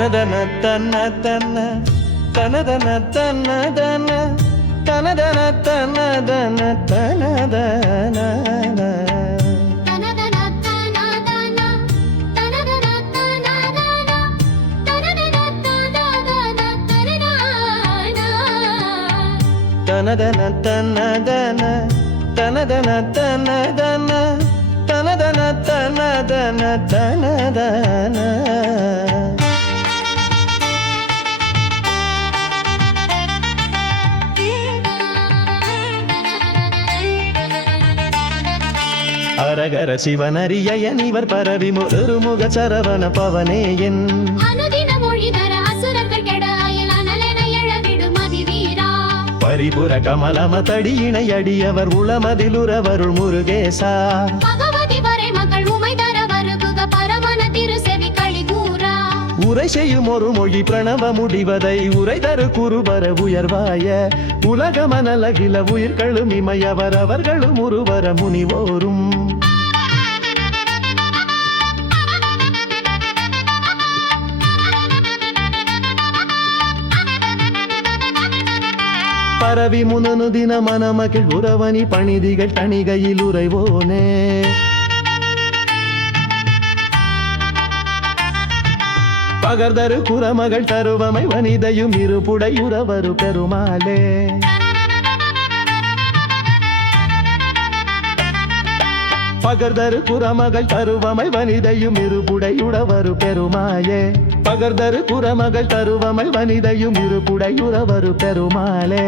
தனதன தன்ன தன்ன தனதன தன்ன தன தனதன தன்ன தன தனதன தனதன தன்னதன தனதன தன்னதன தனதன தன்னதன தனதன அரகர சிவனரியன் இவர் பரவி முருமுக சரவண பவனே என் பரிபுர கமலம தடியினை அடியவர் உளமதிலுறவருள் முருகேசா உரை செய்யும் ஒரு மொழி பிரணவ முடிவதை உரை தரு குருபர உயர்வாய உலகமனலகில உயிர்களும் இமையவர் அவர்களும் உருவர முனிவோரும் பரவி முனனு தின மனமகிழ் உறவனி பணிதிகள் தணிகையில் உறைவோனே பகர்தரு குரமகள் தருவமை வனிதையும் இருபுடையுறவரு பெருமாளே பகர்தரு குரமகள் தருவமை வனிதையும் இருபுடையுடவரு பெருமாயே பகர்தரு குரமகள் தருவமை வனிதையும் இருபுடையுறவரு பெருமாளே